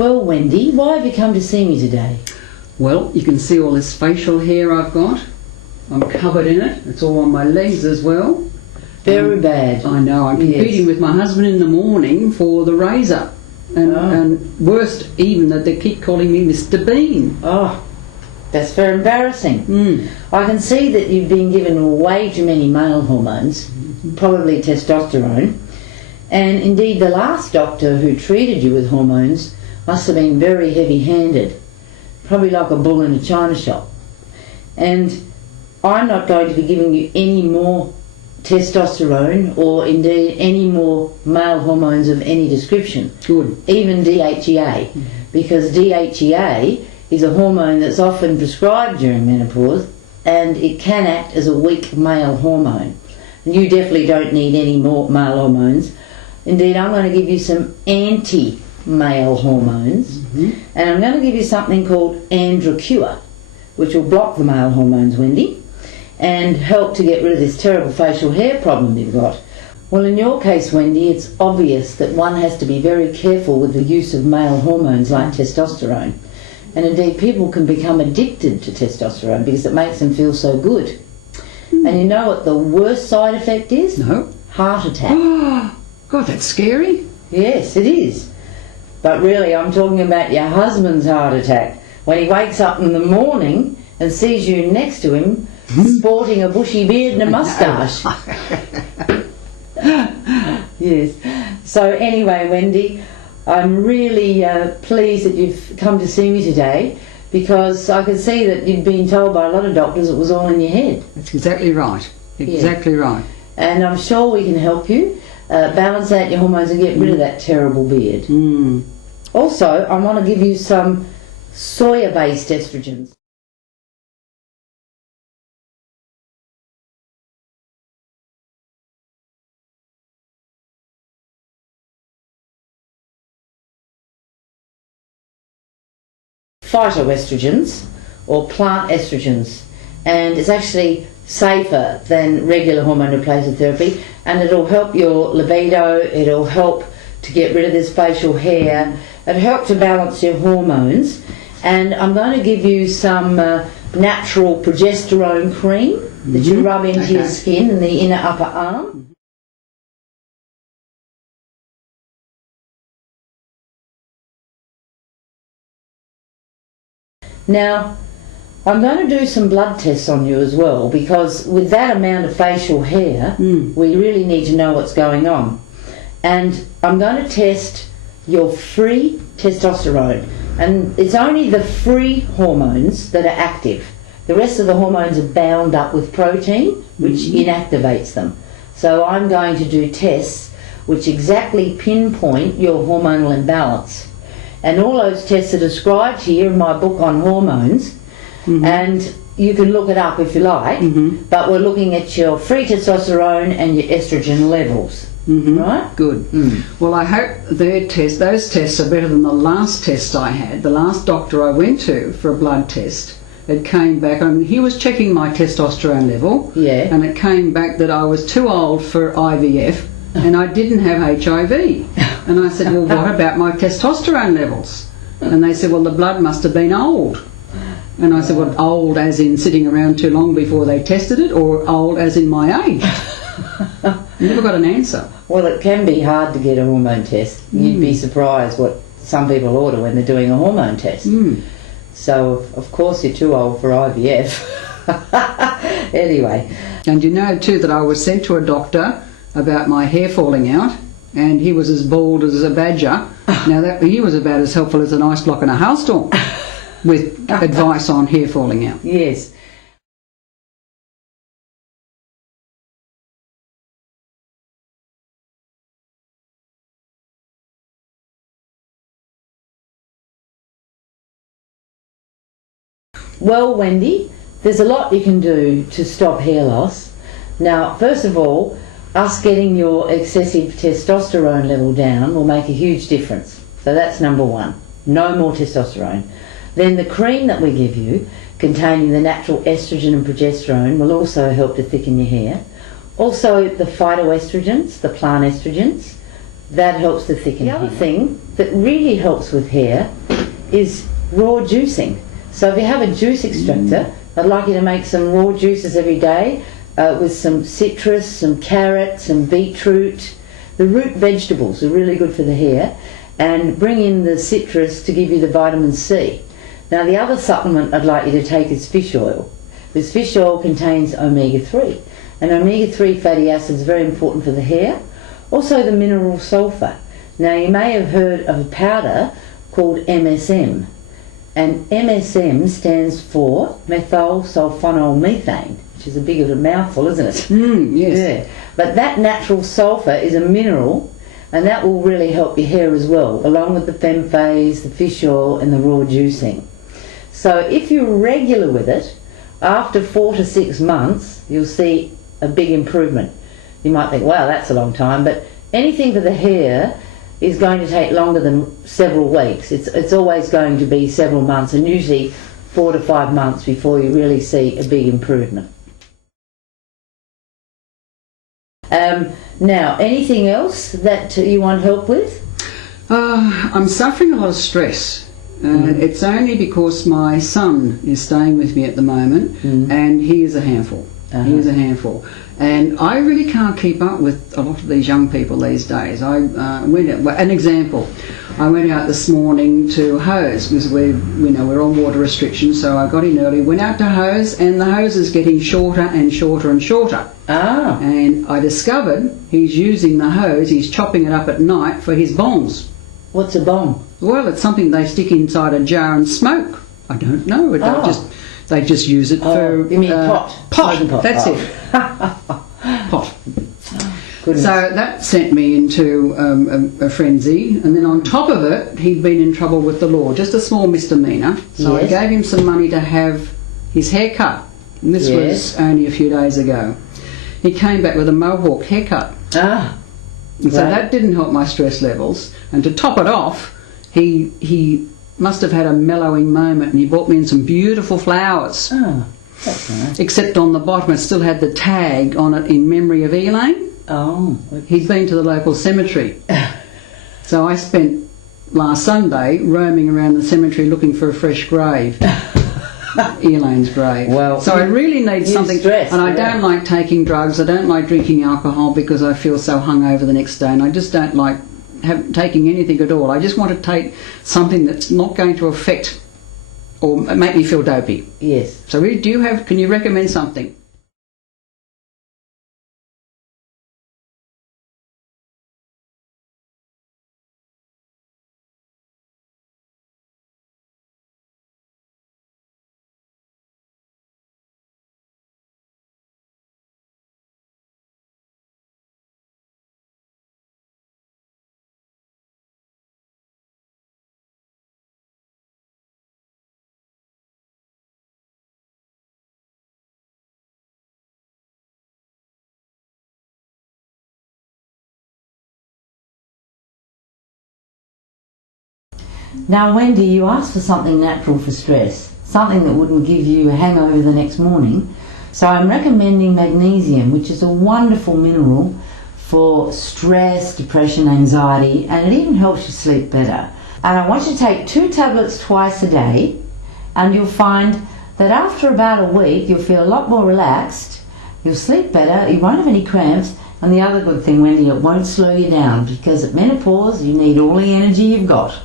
Well, Wendy, why have you come to see me today? Well, you can see all this facial hair I've got. I'm covered in it. It's all on my legs as well. Very bad. I know. I'm competing with my husband in the morning for the razor. And worst even that they keep calling me Mr. Bean. Oh, that's very embarrassing. I can see that you've been given way too many male hormones, probably testosterone. And indeed, the last doctor who treated you with hormones must have been very heavy-handed, probably like a bull in a china shop. And I'm not going to be giving you any more testosterone or indeed any more male hormones of any description. Good. Even DHEA, because DHEA is a hormone that's often prescribed during menopause and it can act as a weak male hormone. And you definitely don't need any more male hormones. Indeed, I'm going to give you some anti-male hormones, and I'm going to give you something called Androcure, which will block the male hormones, Wendy, and help to get rid of this terrible facial hair problem you've got. Well, in your case, Wendy, it's obvious that one has to be very careful with the use of male hormones like testosterone. And indeed, people can become addicted to testosterone because it makes them feel so good. And you know what the worst side effect is? No. Heart attack. God, that's scary. Yes, it is. But really, I'm talking about your husband's heart attack. When he wakes up in the morning and sees you next to him, sporting a bushy beard and a moustache. Yes. So anyway, Wendy, I'm really pleased that you've come to see me today, because I could see that you'd been told by a lot of doctors it was all in your head. That's exactly right. Exactly right. And I'm sure we can help you balance out your hormones and get rid of that terrible beard. Also, I want to give you some soya-based estrogens. Phytoestrogens, or plant estrogens, and it's actually safer than regular hormone replacement therapy, and it'll help your libido, it'll help to get rid of this facial hair, it'll help to balance your hormones. And I'm going to give you some natural progesterone cream that you rub into your skin in the inner upper arm. Now, I'm going to do some blood tests on you as well, because with that amount of facial hair, we really need to know what's going on. And I'm going to test your free testosterone. And it's only the free hormones that are active. The rest of the hormones are bound up with protein, which inactivates them. So I'm going to do tests which exactly pinpoint your hormonal imbalance. And all those tests are described here in my book on hormones, and you can look it up if you like, but we're looking at your free testosterone and your estrogen levels. Right? Good. Well, I hope those tests are better than the last test I had. The last doctor I went to for a blood test, it came back, and he was checking my testosterone level, and it came back that I was too old for IVF and I didn't have HIV. And I said, well, what about my testosterone levels? And they said, well, the blood must have been old. And I said, well, old as in sitting around too long before they tested it, or old as in my age? Never got an answer. Well, it can be hard to get a hormone test. You'd be surprised what some people order when they're doing a hormone test. So, of course, you're too old for IVF. Anyway. And you know, too, that I was sent to a doctor about my hair falling out, and he was as bald as a badger. Now, he was about as helpful as an ice block in a hailstorm with advice on hair falling out. Yes. Well, Wendy, there's a lot you can do to stop hair loss. Now, first of all, us getting your excessive testosterone level down will make a huge difference. So that's number one. No more testosterone. Then the cream that we give you, containing the natural estrogen and progesterone, will also help to thicken your hair. Also the phytoestrogens, the plant estrogens, that helps to thicken. The other thing that really helps with hair is raw juicing. So if you have a juice extractor, I'd like you to make some raw juices every day with some citrus, some carrot, some beetroot. The root vegetables are really good for the hair, and bring in the citrus to give you the vitamin C. Now the other supplement I'd like you to take is fish oil. This fish oil contains omega-3, and omega-3 fatty acids are very important for the hair. Also the mineral sulfur. Now you may have heard of a powder called MSM, and MSM stands for methyl sulfonylmethane, which is a big of a mouthful, isn't it? Yes. Yeah. But that natural sulfur is a mineral, and that will really help your hair as well, along with the femphase, the fish oil and the raw juicing. So if you're regular with it, after 4 to 6 months you'll see a big improvement. You might think, wow, that's a long time, but anything for the hair is going to take longer than several weeks. It's always going to be several months, and usually 4 to 5 months before you really see a big improvement. Now, anything else that you want help with? I'm suffering a lot of stress. It's only because my son is staying with me at the moment, and he is a handful. He is a handful. And I really can't keep up with a lot of these young people these days. I went out, an example, I went out this morning to hose, because we're on water restrictions, so I got in early, went out to hose, and the hose is getting shorter and shorter and shorter. And I discovered he's using the hose, he's chopping it up at night for his bongs. What's a bong? Well, it's something they stick inside a jar and smoke. I don't know. They just use it for... You mean pot? Pot. That's it. Pot. Goodness. So that sent me into a frenzy, and then on top of it, he'd been in trouble with the law, just a small misdemeanour. So I gave him some money to have his hair cut. And this was only a few days ago. He came back with a mohawk haircut. And so that didn't help my stress levels. And to top it off, he must have had a mellowing moment, and he brought me in some beautiful flowers. That's nice. Except on the bottom it still had the tag on it in memory of Elaine. He'd been to the local cemetery. So I spent last Sunday roaming around the cemetery looking for a fresh grave. Elaine's grave. Well, so I really need something, stress, and I don't like taking drugs, I don't like drinking alcohol because I feel so hungover the next day, and I just don't like taking anything at all. I just want to take something that's not going to affect or make me feel dopey. Yes. So can you recommend something? Now, Wendy, you asked for something natural for stress, something that wouldn't give you a hangover the next morning. So I'm recommending magnesium, which is a wonderful mineral for stress, depression, anxiety, and it even helps you sleep better. And I want you to take 2 tablets twice a day, and you'll find that after about a week you'll feel a lot more relaxed, you'll sleep better, you won't have any cramps, and the other good thing, Wendy, it won't slow you down, because at menopause you need all the energy you've got.